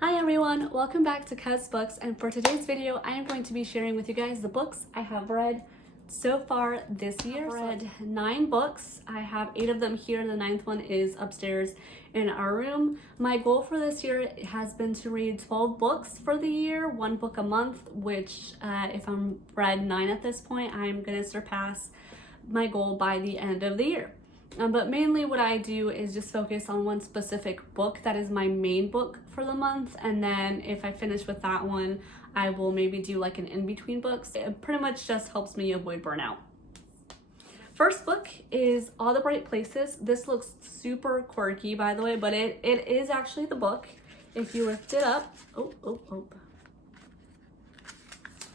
Hi everyone, welcome back to Cuz Books, and for today's video I am going to be sharing with you guys the books I have read so far this year. I've read 9 books. I have 8 of them here. The 9th one is upstairs in our room. My goal for this year has been to read 12 books for the year, 1 book a month, which if I'm read 9 at this point, I'm going to surpass my goal by the end of the year. But mainly what I do is just focus on one specific book that is my main book for the month, and then if I finish with that one, I will maybe do like an in-between books. It pretty much just helps me avoid burnout. First book is All the Bright Places. This looks super quirky, by the way, but it is actually the book. If you lift it up,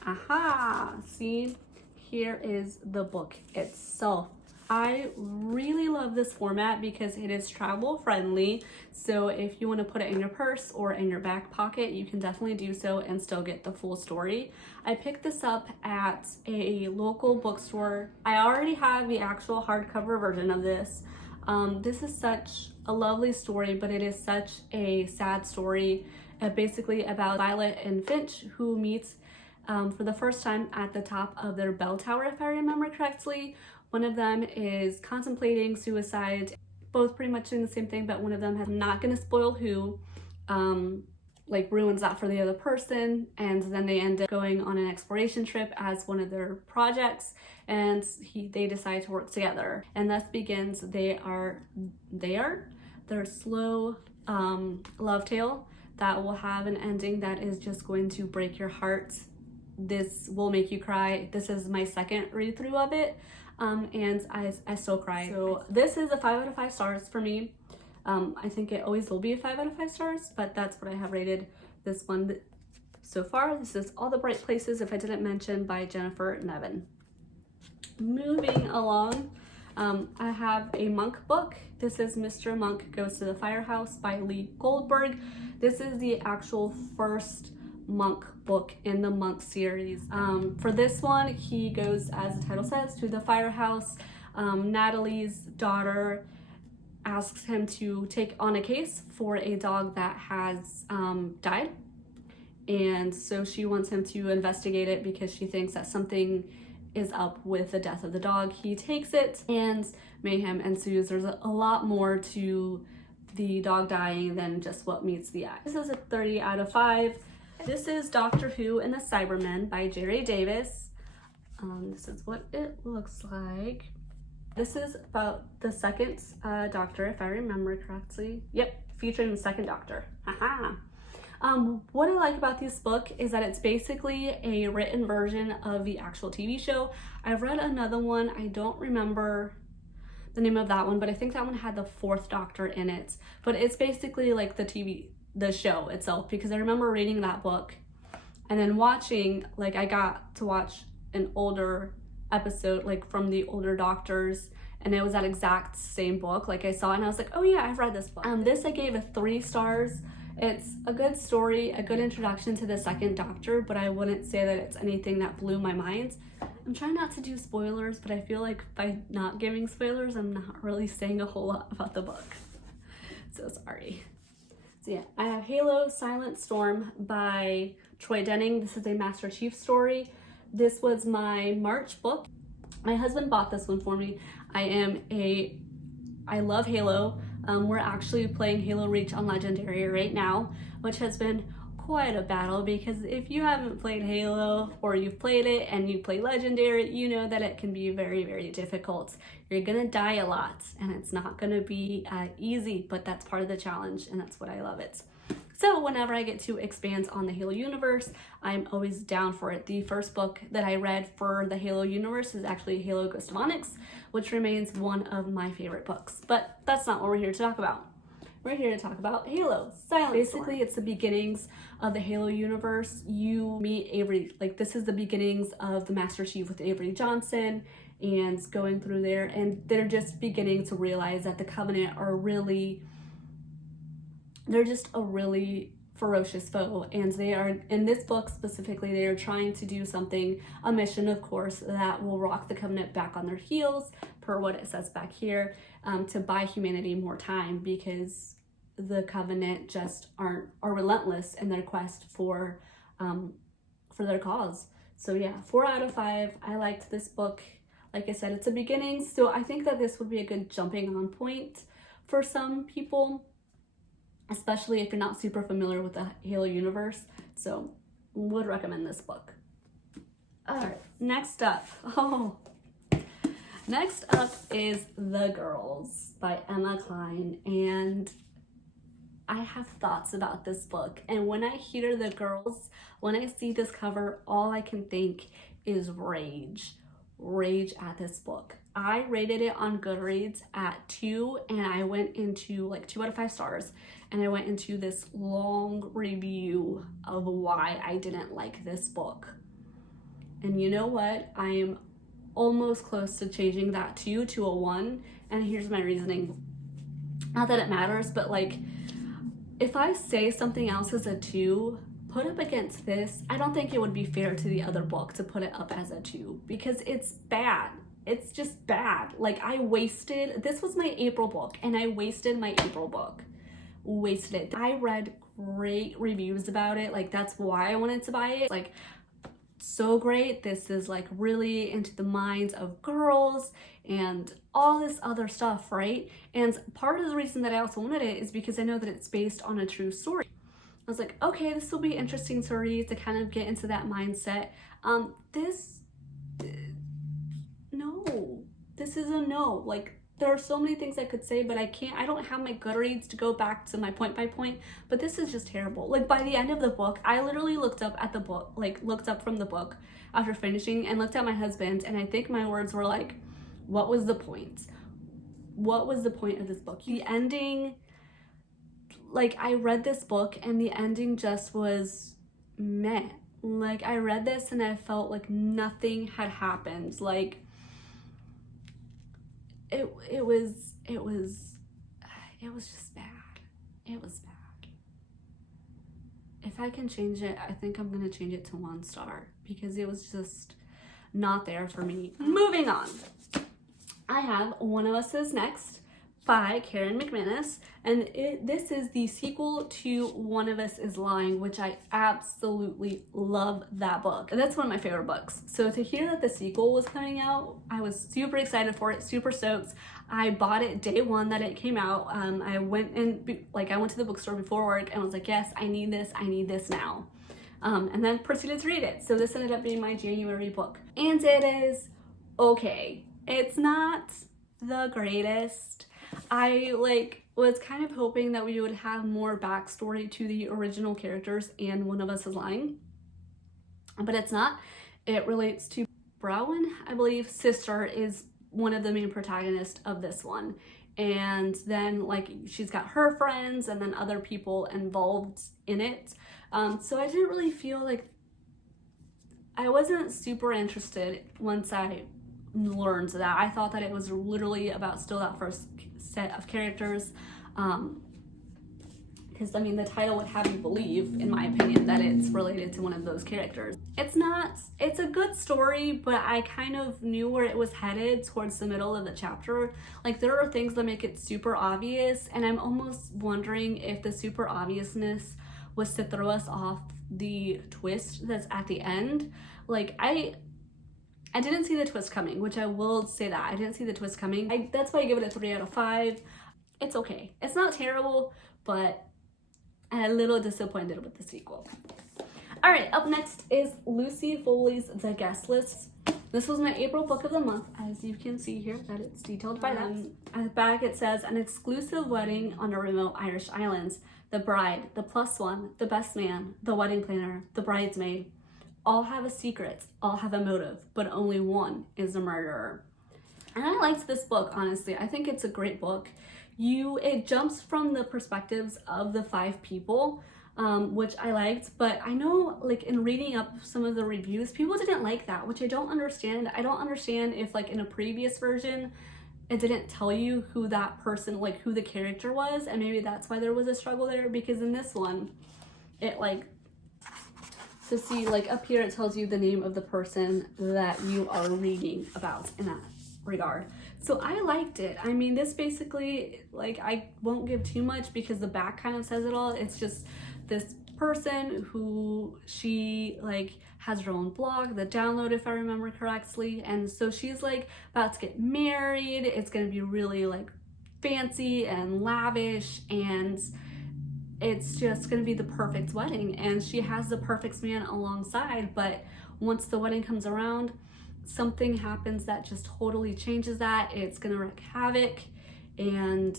aha, see, here is the book itself. I really love this format because it is travel friendly. So if you want to put it in your purse or in your back pocket, you can definitely do so and still get the full story. I picked this up at a local bookstore. I already have the actual hardcover version of this. This is such a lovely story, but it is such a sad story, basically about Violet and Finch, who meet for the first time at the top of their bell tower, if I remember correctly. One of them is contemplating suicide, both pretty much doing the same thing, but one of them has, I'm not gonna spoil who, like ruins that for the other person, and then they end up going on an exploration trip as one of their projects, and they decide to work together. And thus begins their slow love tale that will have an ending that is just going to break your heart. This will make you cry. This is my second read through of it. And I still cry. So this is a 5 out of 5 stars for me. I think it always will be a 5 out of 5 stars, but that's what I have rated this one so far. This is All the Bright Places, if I didn't mention, by Jennifer Nevin. Moving along, I have a Monk book. This is Mr. Monk Goes to the Firehouse by Lee Goldberg. This is the actual first Monk book in the Monk series. For this one, he goes, as the title says, to the firehouse. Natalie's daughter asks him to take on a case for a dog that has died, and so she wants him to investigate it because she thinks that something is up with the death of the dog. He takes it and mayhem ensues. There's a lot more to the dog dying than just what meets the eye. This is a 30 out of 5. This is Doctor Who and the Cybermen by Jerry Davis. This is what it looks like. This is about the second Doctor, if I remember correctly. Yep, featuring the second Doctor. Haha. What I like about this book is that it's basically a written version of the actual TV show. I've read another one. I don't remember the name of that one, but I think that one had the 4th Doctor in it. But it's basically like the show itself, because I remember reading that book and then watching, like I got to watch an older episode, like from the older Doctors, and it was that exact same book. Like I saw it and I was like, oh yeah, I've read this book. This I gave a 3 stars. It's a good story, a good introduction to the second Doctor, but I wouldn't say that it's anything that blew my mind. I'm trying not to do spoilers, but I feel like by not giving spoilers, I'm not really saying a whole lot about the book. So sorry. So yeah, I have Halo Silent Storm by Troy Denning. This is a Master Chief story. This was my March book. My husband bought this one for me. I love Halo. We're actually playing Halo Reach on Legendary right now, which has been quite a battle, because if you haven't played Halo, or you've played it and you play Legendary, you know that it can be very, very difficult. You're gonna die a lot, and it's not gonna be easy, but that's part of the challenge, and that's what I love it. So whenever I get to expand on the Halo universe, I'm always down for it. The first book that I read for the Halo universe is actually Halo Ghost of Onyx, which remains one of my favorite books, but that's not what we're here to talk about. We're here to talk about Halo Silent Storm. Basically, it's the beginnings of the Halo universe. You meet Avery, like this is the beginnings of the Master Chief with Avery Johnson and going through there, and they're just beginning to realize that the Covenant are they're just a really ferocious foe, and they are, in this book specifically, they are trying to do something, a mission of course, that will rock the Covenant back on their heels, per what it says back here, to buy humanity more time, because the Covenant just are relentless in their quest for their cause. So yeah, 4 out of 5. I liked this book. Like I said, it's a beginning, so I think that this would be a good jumping on point for some people, especially if you're not super familiar with the Halo universe. So would recommend this book. All right, next up is The Girls by Emma Cline, and I have thoughts about this book. And when I hear The Girls, when I see this cover, all I can think is rage at this book. I rated it on Goodreads at 2, and I went into like 2 out of 5 stars, and I went into this long review of why I didn't like this book. And you know what? I am almost close to changing that 2 to a 1, and here's my reasoning. Not that it matters, but like, if I say something else is a 2, put up against this, I don't think it would be fair to the other book to put it up as a 2, because it's bad. It's just bad. Like, this was my April book, and I wasted my April book. Wasted it. I read great reviews about it. Like, that's why I wanted to buy it. Like, so great. This is like really into the minds of girls and all this other stuff, right? And part of the reason that I also wanted it is because I know that it's based on a true story. I was like, okay, this will be interesting to read, to kind of get into that mindset. This is a no. Like, there are so many things I could say, but I don't have my Goodreads to go back to my point by point, but this is just terrible. Like, by the end of the book, I literally looked up from the book after finishing and looked at my husband, and I think my words were like, what was the point? What was the point of this book? The ending, like, I read this book and the ending just was meh. Like, I read this and I felt like nothing had happened. Like, it was just bad. It was bad. If I can change it, I think I'm gonna change it to 1 star, because it was just not there for me. Moving on. I have One of Us Is Next by Karen McManus, and this is the sequel to One of Us Is Lying, which I absolutely love that book. That's one of my favorite books. So to hear that the sequel was coming out, I was super excited for it, super stoked. I bought it day 1 that it came out. I went to the bookstore before work and was like, yes, I need this now. And then proceeded to read it. So this ended up being my January book. And it is okay. It's not the greatest. I was kind of hoping that we would have more backstory to the original characters and One of Us Is Lying, but it's not. It relates to Browen, I believe. Sister is one of the main protagonists of this one, and then she's got her friends and then other people involved in it. So I didn't really feel like, I wasn't super interested once I learned that. I thought that it was literally about still that first set of characters, because I mean the title would have you believe, in my opinion, that it's related to one of those characters. It's not. It's a good story, but I kind of knew where it was headed towards the middle of the chapter. Like, there are things that make it super obvious, and I'm almost wondering if the super obviousness was to throw us off the twist that's at the end. Like, I didn't see the twist coming, which I will say that. I didn't see the twist coming. That's why I give it a 3 out of 5. It's okay. It's not terrible, but I'm a little disappointed with the sequel. All right, up next is Lucy Foley's The Guest List. This was my April book of the month, as you can see here that it's detailed by that. At the back it says, an exclusive wedding on a remote Irish islands. The bride, the plus one, the best man, the wedding planner, the bridesmaid. All have a secret, all have a motive, but only one is a murderer. And I liked this book, honestly. I think it's a great book. It jumps from the perspectives of the 5 people, which I liked, but I know, in reading up some of the reviews, people didn't like that, which I don't understand. I don't understand if, in a previous version, it didn't tell you who that person, who the character was, and maybe that's why there was a struggle there, because in this one, it, to see, up here it tells you the name of the person that you are reading about, and regard. So I liked it. I mean, this basically, like, I won't give too much because the back kind of says it all. It's just this person who she like has her own blog, The Download, if I remember correctly, and so she's like about to get married. It's gonna be really like fancy and lavish, and it's just gonna be the perfect wedding, and she has the perfect man alongside. But once the wedding comes around, something happens that just totally changes that. It's gonna wreak havoc, and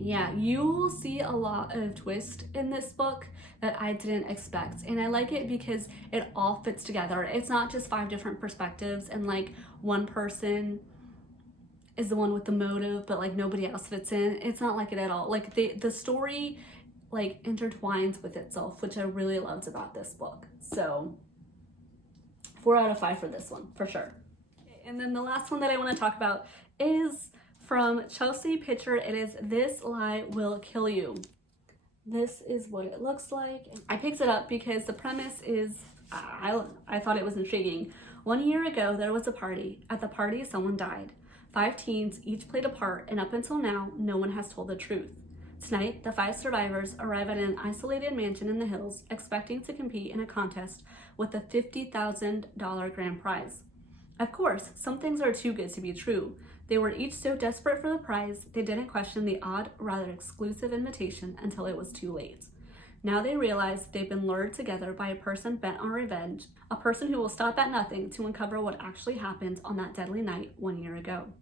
yeah, you will see a lot of twist in this book that I didn't expect, and I like it because it all fits together. It's not just 5 different perspectives and like one person is the one with the motive, but like nobody else fits in. It's not like it at all. Like the story like intertwines with itself, which I really loved about this book. So 4 out of 5 for this one, for sure. Okay, and then the last one that I want to talk about is from Chelsea Pitcher. It is This Lie Will Kill You. This is what it looks like. I picked it up because the premise is, I thought it was intriguing. 1 year ago, there was a party. At the party, someone died. 5 teens each played a part, and up until now, no one has told the truth. Tonight, the 5 survivors arrive at an isolated mansion in the hills, expecting to compete in a contest with a $50,000 grand prize. Of course, some things are too good to be true. They were each so desperate for the prize, they didn't question the odd, rather exclusive invitation until it was too late. Now they realize they've been lured together by a person bent on revenge, a person who will stop at nothing to uncover what actually happened on that deadly night 1 year ago.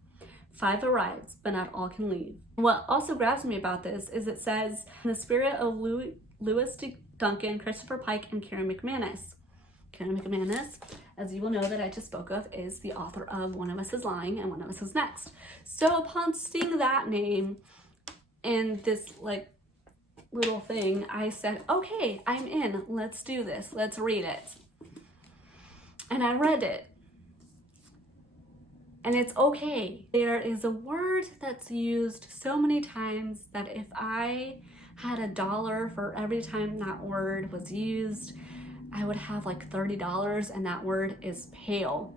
5 arrives, but not all can leave. What also grabs me about this is it says, in the spirit of Lewis Duncan, Christopher Pike, and Karen McManus. Karen McManus, as you will know that I just spoke of, is the author of One of Us is Lying and One of Us is Next. So upon seeing that name in this like little thing, I said, okay, I'm in. Let's do this. Let's read it. And I read it. And it's okay. There is a word that's used so many times that if I had $1 for every time that word was used, I would have like $30, and that word is pale.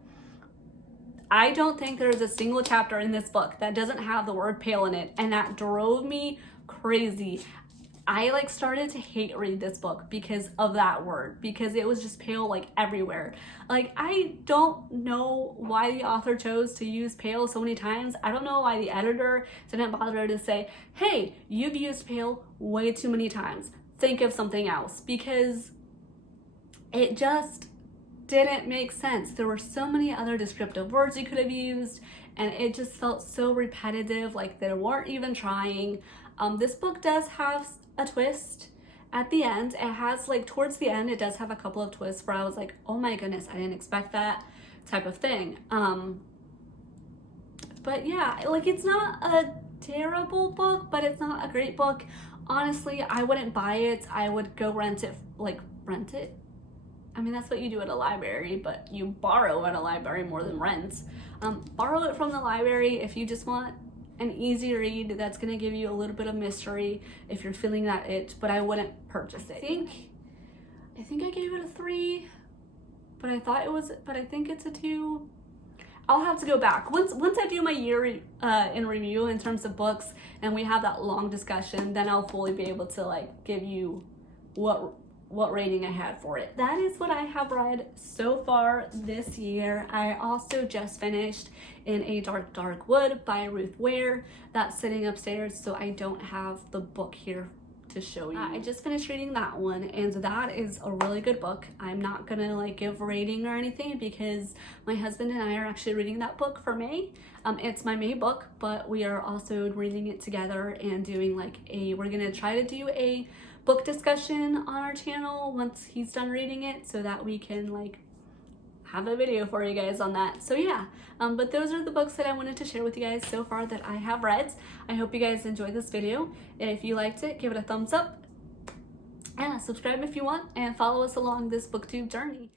I don't think there's a single chapter in this book that doesn't have the word pale in it, and that drove me crazy. I like started to hate read this book because of that word, because it was just pale like everywhere. Like, I don't know why the author chose to use pale so many times. I don't know why the editor didn't bother to say, hey, you've used pale way too many times. Think of something else, because it just didn't make sense. There were so many other descriptive words you could have used, and it just felt so repetitive, like they weren't even trying. This book does have a twist at the end. It has like towards the end, it does have a couple of twists where I was like, oh my goodness, I didn't expect that type of thing. But yeah, like it's not a terrible book, but it's not a great book. Honestly, I wouldn't buy it. I would go rent it. I mean, that's what you do at a library, but you borrow at a library more than rent. Borrow it from the library if you just want an easy read that's gonna give you a little bit of mystery if you're feeling that itch, but I wouldn't purchase it. I think I gave it a 3, but I think it's a 2. I'll have to go back. Once I do my year in review in terms of books and we have that long discussion, then I'll fully be able to like give you what rating I had for it. That is what I have read so far this year. I also just finished In a Dark, Dark Wood by Ruth Ware. That's sitting upstairs, so I don't have the book here to show you. I just finished reading that one, and that is a really good book. I'm not gonna like give a rating or anything because my husband and I are actually reading that book for May. It's my May book, but we are also reading it together and doing like we're gonna try to do a book discussion on our channel once he's done reading it, so that we can like have a video for you guys on that. So yeah, but those are the books that I wanted to share with you guys so far that I have read. I hope you guys enjoyed this video. If you liked it, give it a thumbs up, and subscribe if you want, and follow us along this booktube journey.